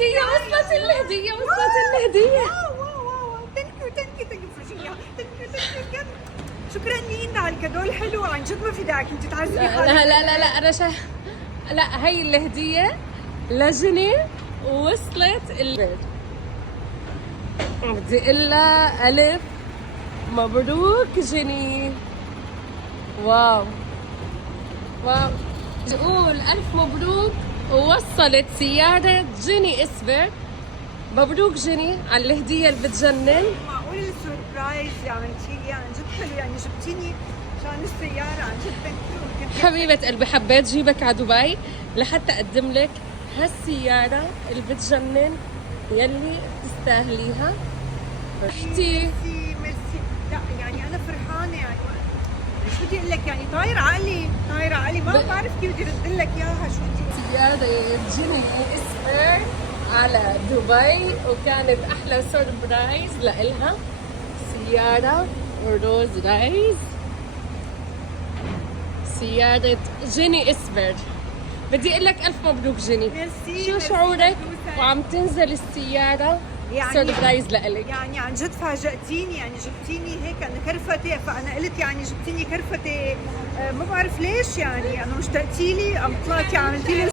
الهدية، وصلت الهدية، وصلت الهدية. واو ثانك يو فرجيني. ثانك يو. شكرا لينا على الكادو الحلو، عن جد ما في داعي انت تعذبي حالك. لا انا لا، هي الهدية لجني ووصلت البيت. بدي اقول لها الف مبروك جني. واو واو، بدي اقول الف مبروك، ووصلت سيارة جني اسبر. مبروك جني على الهدية اللي بتجنن. معقول السربرايز اللي عملتي لي عن جد حلو، يعني جبتيني عشان السيارة، عن جد ثانك يو. حبيبة قلبي، حبيت جيبك على دبي لحتى اقدم لك هالسيارة اللي بتجنن يلي تستاهليها. رحتي ميرسي. لا يعني انا فرحانة، يعني شو بدي اقول لك، يعني طاير عقلي ما بعرف كيف بدي ارد لك اياها. شو بدي سيارة جيني اسمر على دبي، وكانت احلى سربرايز لإلها سيارة روز رايز. سيارة جيني اسبر. بدي اقول لك الف مبروك جيني. ميرسي. شو شعورك وعم تنزل السيارة يعني سربرايز لإلك؟ يعني عن جد فاجأتيني، يعني جبتيني هيك انا كرفتي، فانا قلت يعني جبتيني كرفتي، ما بعرف ليش، يعني انا مشتقتي لي، طلعتي عملتي لي